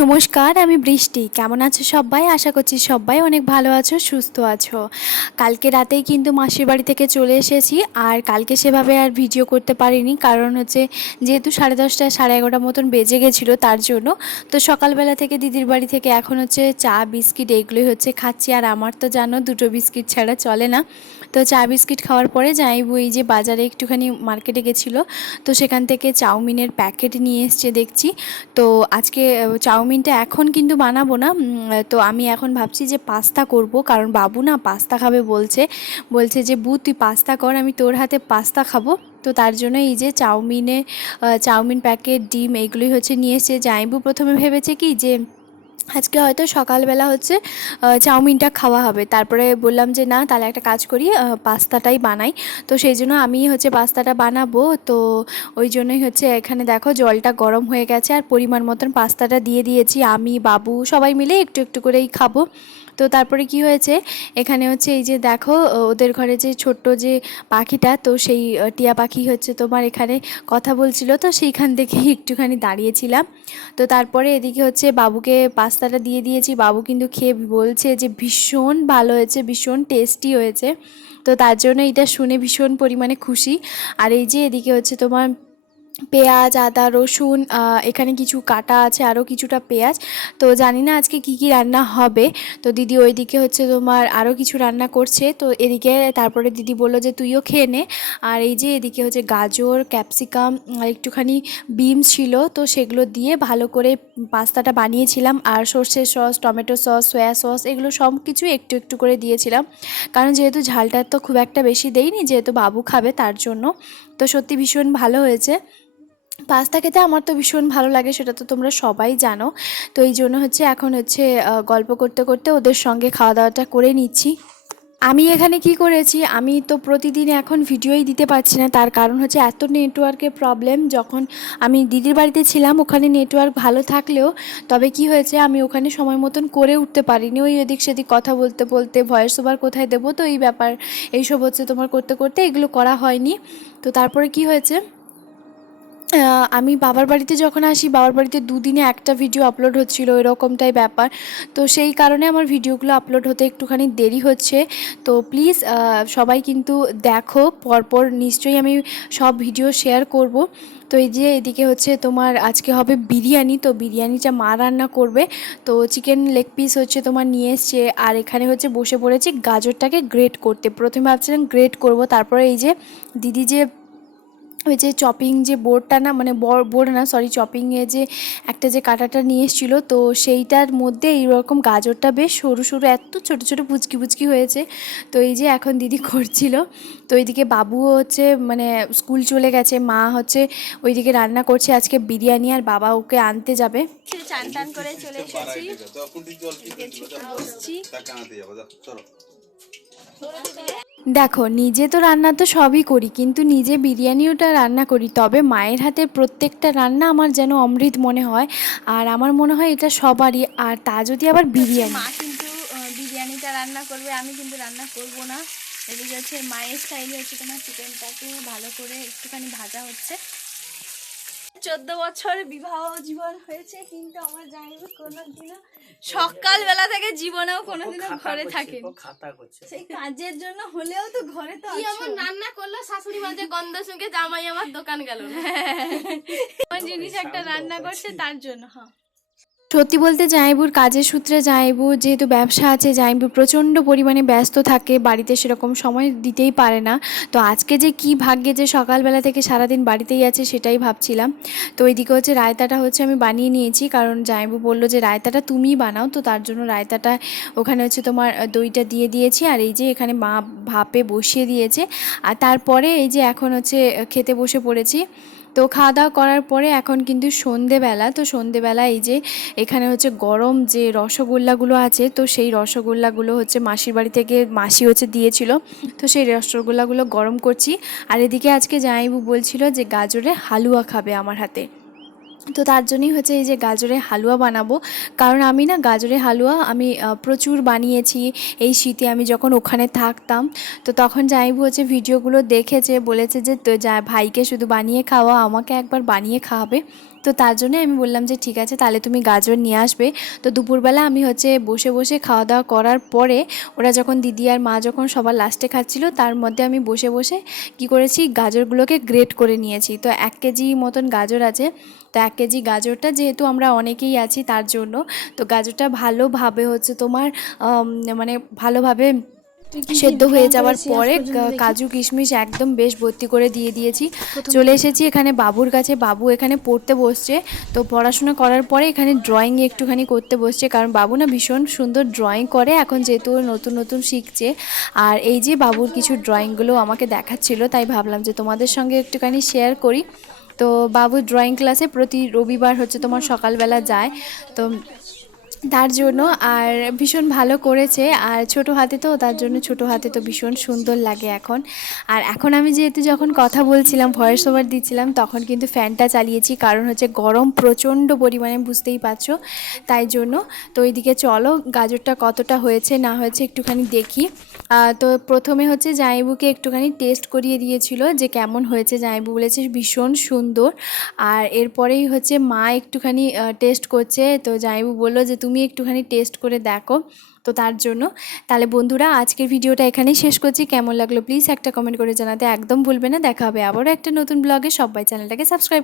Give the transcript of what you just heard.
নমস্কার, আমি বৃষ্টি। কেমন আছো সবাই? আশা করছি সবাই অনেক ভালো আছো, সুস্থ আছো। কালকে রাতেই কিন্তু মাসির বাড়ি থেকে চলে এসেছি। আর কালকে সেভাবে আর ভিডিও করতে পারিনি, কারণ হচ্ছে যেহেতু 10:30 11:30 মতন বেজে গেছিলো, তার জন্য। তো সকালবেলা থেকে দিদির বাড়ি থেকে এখন হচ্ছে চা বিস্কিট এগুলোই হচ্ছে খাচ্ছি। আর আমার তো জানো দুটো বিস্কিট ছাড়া চলে না। তো চা বিস্কিট খাওয়ার পরে যাইবো এই যে বাজারে একটুখানি মার্কেটে গেছিলো, তো সেখান থেকে চাউমিনের প্যাকেট নিয়ে এসছে দেখছি। তো আজকে চাউমিনটা এখন কিন্তু বানাবো না। তো আমি এখন ভাবছি যে পাস্তা করব, কারণ বাবু না পাস্তা খাবে বলছে। বলছে যে বু তুই পাস্তা কর, আমি তোর হাতে পাস্তা খাবো। তো তার জন্য এই যে চাউমিন প্যাকেট, ডিম এগুলোই হচ্ছে নিয়ে এসছে। জাইবু প্রথমে ভেবেছে কি যে আজকে হয়তো সকালবেলা হচ্ছে চাউমিনটা খাওয়া হবে। তারপরে বললাম যে না, তাহলে একটা কাজ করি, পাস্তাটাই বানাই। তো সেই জন্য আমি হচ্ছে পাস্তাটা বানাবো। তো ওই জন্যই হচ্ছে এখানে দেখো জলটা গরম হয়ে গেছে আর পরিমাণ মতন পাস্তাটা দিয়ে দিয়েছি। আমি বাবু সবাই মিলে একটু একটু করেই খাবো। তো তারপরে কি হয়েছে, এখানে হচ্ছে এই যে দেখো ওদের ঘরে যে ছোট্ট যে পাখিটা, তো সেই টিয়া পাখি হচ্ছে তোমার এখানে কথা বলছিল, তো সেইখান থেকে একটুখানি দাঁড়িয়েছিলাম। তো তারপরে এদিকে হচ্ছে বাবুকে পাস্তাটা দিয়ে দিয়েছি। বাবু কিন্তু খেয়ে বলছে যে ভীষণ ভালো হয়েছে, ভীষণ টেস্টি হয়েছে। তো তার জন্য এটা শুনে ভীষণ পরিমাণে খুশি। আর এই যে এদিকে হচ্ছে তোমার পেঁয়াজ, আদা, রসুন, এখানে কিছু কাটা আছে, আরও কিছুটা পেঁয়াজ। তো জানি না আজকে কি কি রান্না হবে। তো দিদি ওইদিকে হচ্ছে তোমার আরও কিছু রান্না করছে। তো এদিকে তারপরে দিদি বললো যে তুইও খেয়ে নে। আর এই যে এদিকে হচ্ছে গাজর, ক্যাপসিকাম আর একটুখানি বিনস ছিল, তো সেগুলো দিয়ে ভালো করে পাস্তাটা বানিয়েছিলাম। আর সর্ষের sauce, tomato sauce, soya sauce এগুলো সব কিছু একটু একটু করে দিয়েছিলাম, কারণ যেহেতু ঝালটা তো খুব একটা বেশি দেইনি, যেহেতু বাবু খাবে তার জন্য। তো সত্যি ভীষণ ভালো হয়েছে। পাস্তা খেতে আমার তো ভীষণ ভালো লাগে, সেটা তো তোমরা সবাই জানো। তো এই জন্য হচ্ছে এখন হচ্ছে গল্প করতে করতে ওদের সঙ্গে খাওয়া দাওয়াটা করে নিচ্ছি। আমি এখানে কি করেছি, আমি তো প্রতিদিন এখন ভিডিওই দিতে পারছি না, তার কারণ হচ্ছে এত নেটওয়ার্কের প্রবলেম। যখন আমি দিদির বাড়িতে ছিলাম ওখানে নেটওয়ার্ক ভালো থাকলেও, তবে কি হয়েছে আমি ওখানে সময় মতন করে উঠতে পারিনি। ওই এদিক সেদিক কথা বলতে বলতে ভয়েস ওভার কোথায় দেবো, তো এই ব্যাপার এইসব হচ্ছে তোমার করতে করতে এগুলো করা হয়নি। তো তারপরে কি হয়েছে, আমি বাবার বাড়িতে যখন আসি, বাবার বাড়িতে দুদিনে একটা ভিডিও আপলোড হচ্ছিলো, এরকমটাই ব্যাপার। তো সেই কারণে আমার ভিডিওগুলো আপলোড হতে একটুখানি দেরি হচ্ছে। তো প্লিজ সবাই কিন্তু দেখো, পরপর নিশ্চয়ই আমি সব ভিডিও শেয়ার করব। তো এই যে এদিকে হচ্ছে তোমার আজকে হবে বিরিয়ানি, তো বিরিয়ানিটা মা রান্না করবে। তো চিকেন লেগ পিস হচ্ছে তোমার নিয়ে এসছে। আর এখানে হচ্ছে বসে পড়েছি গাজরটাকে গ্রেট করতে। প্রথমে ভাবছিলাম গ্রেট করব, তারপরে এই যে দিদি যে ওই যে চপিং যে বোর্ডটা না, মানে বোর্ড না সরি, চপিংয়ে যে একটা যে কাঁটাটা নিয়ে এসেছিলো, তো সেইটার মধ্যে এইরকম গাজরটা বেশ সরু সরু এত ছোটো ছোটো পুচকি পুচকি হয়েছে। তো এই যে এখন দিদি করছিল। তো এইদিকে বাবুও হচ্ছে মানে স্কুল চলে গেছে, মা হচ্ছে ওইদিকে রান্না করছে আজকে বিরিয়ানি, আর বাবা ওকে আনতে যাবে। চান টান করে চলে এসেছি, বসছি। দেখো নিজে তো রান্না তো সবই করি, কিন্তু নিজে বিরিয়ানিওটা রান্না করি, তবে মায়ের হাতের প্রত্যেকটা রান্না আমার যেন অমৃত মনে হয়। আর আমার মনে হয় এটা সবারই। আর তা যদি আবার বিরিয়ানি, মা কিন্তু বিরিয়ানিটা রান্না করবে, আমি কিন্তু রান্না করব না। এদিকে হচ্ছে মায়ের স্টাইলে হচ্ছে তোমার চিকেনটাকে ভালো করে একটুখানি ভাজা হচ্ছে। 14 বছর বিবাহ জীবন হয়েছে, কিন্তু আমার জামাইবাবু কোনোদিনও সকালবেলা থেকে জীবনেও কোনোদিনও ঘরে থাকে, সেই কাজের জন্য হলেও তো ঘরে তো আমার রান্না করলো, শাশুড়ি মাঝে গন্ধ শুকে জামাই আমার দোকান গেল। জিনিস একটা রান্না করছে তার জন্য। হ্যাঁ, সত্যি বলতে জামাইবুর কাজের সূত্রে, জামাইবুর যেহেতু ব্যবসা আছে, জামাইবু প্রচণ্ড পরিমাণে ব্যস্ত থাকে, বাড়িতে সেরকম সময় দিতেই পারে না। তো আজকে যে কি ভাগ্যে যে সকালবেলা থেকে সারাদিন বাড়িতেই আছে সেটাই ভাবছিলাম। তো ওইদিকে হচ্ছে রায়তাটা হচ্ছে আমি বানিয়ে নিয়েছি, কারণ জামাইবু বললো যে রায়তাটা তুমিই বানাও, তো তার জন্য রায়তাটা ওখানে হচ্ছে তোমার দইটা দিয়ে দিয়েছি। আর এই যে এখানে মা ভাপে বসিয়ে দিয়েছে। আর তারপরে এই যে এখন হচ্ছে খেতে বসে পড়েছি। তো খাওয়া দাওয়া করার পরে এখন কিন্তু সন্ধেবেলা, তো সন্ধেবেলা এই যে এখানে হচ্ছে গরম যে রসগোল্লাগুলো আছে, তো সেই রসগোল্লাগুলো হচ্ছে মাসির বাড়ি থেকে মাসি হচ্ছে দিয়েছিল, তো সেই রসগোল্লাগুলো গরম করছি। আর এদিকে আজকে জামাইবু বলছিল যে গাজরের হালুয়া খাবে আমার হাতে, তো তার জন্যই হচ্ছে এই যে গাজরের হালুয়া বানাবো। কারণ আমি না গাজরের হালুয়া আমি প্রচুর বানিয়েছি এই শীতে, আমি যখন ওখানে থাকতাম। তো তখন জামাইবু হচ্ছে ভিডিওগুলো দেখেছে, বলেছে যে তো ভাইকে শুধু বানিয়ে খাওয়া, আমাকে একবার বানিয়ে খাওয়াবে। তো তার জন্য আমি বললাম যে ঠিক আছে তাহলে তুমি গাজর নিয়ে আসবে। তো দুপুরবেলা আমি হচ্ছে বসে বসে খাওয়া দাওয়া করার পরে ওরা যখন দিদি আর মা যখন সবার লাস্টে খাচ্ছিল তার মধ্যে আমি বসে বসে কি করেছি গাজরগুলোকে গ্রেট করে নিয়েছি। তো 1 কেজি মতন গাজর আছে, তো 1 কেজি গাজরটা যেহেতু আমরা অনেকেই আছি তার জন্য তো গাজরটা ভালোভাবে হচ্ছে তোমার মানে ভালোভাবে সেদ্ধ হয়ে যাওয়ার পরে কাজু কিশমিশ একদম বেশ ভর্তি করে দিয়ে দিয়েছি। চলে এসেছি এখানে বাবুর কাছে, বাবু এখানে পড়তে বসছে। তো পড়াশোনা করার পরে এখানে ড্রয়িং একটুখানি করতে বসছে, কারণ বাবু না ভীষণ সুন্দর ড্রয়িং করে এখন যেহেতু ও নতুন নতুন শিখছে। আর এই যে বাবুর কিছু ড্রয়িংগুলো আমাকে দেখাচ্ছিল, তাই ভাবলাম যে তোমাদের সঙ্গে একটুখানি শেয়ার করি। তো বাবু ড্রয়িং ক্লাসে প্রতি রবিবার হচ্ছে তোমার সকালবেলা যায়, তো তার জন্য আর ভীষণ ভালো করেছে। আর ছোট হাতে তো তার জন্য ছোট হাতে তো ভীষণ সুন্দর লাগে এখন। আর এখন আমি যেহেতু যখন কথা বলছিলাম ভয়েস ওভার দিচ্ছিলাম তখন কিন্তু ফ্যানটা চালিয়েছি, কারণ হচ্ছে গরম প্রচণ্ড পরিমাণে, বুঝতেই পারছো, তাই জন্য। তো এইদিকে চলো গাজরটা কতটা হয়েছে না হয়েছে একটুখানি দেখি। তো প্রথমে হচ্ছে জামাইবুকে একটুখানি টেস্ট করিয়ে দিয়েছিল যে কেমন হয়েছে, জামাইবু বলেছে ভীষণ সুন্দর। আর এরপরেই হচ্ছে মা একটুখানি টেস্ট করছে, তো জামাইবু বললো যে তুমি একটুখানি টেস্ট করে দেখো। তো তার জন্য তাহলে বন্ধুরা আজকের ভিডিওটা এখানেই শেষ করছি। কেমন লাগলো প্লিজ একটা কমেন্ট করে জানাতে একদম ভুলবে না। দেখা হবে আবারও একটা নতুন ব্লগে, সবাই চ্যানেলটাকে সাবস্ক্রাইব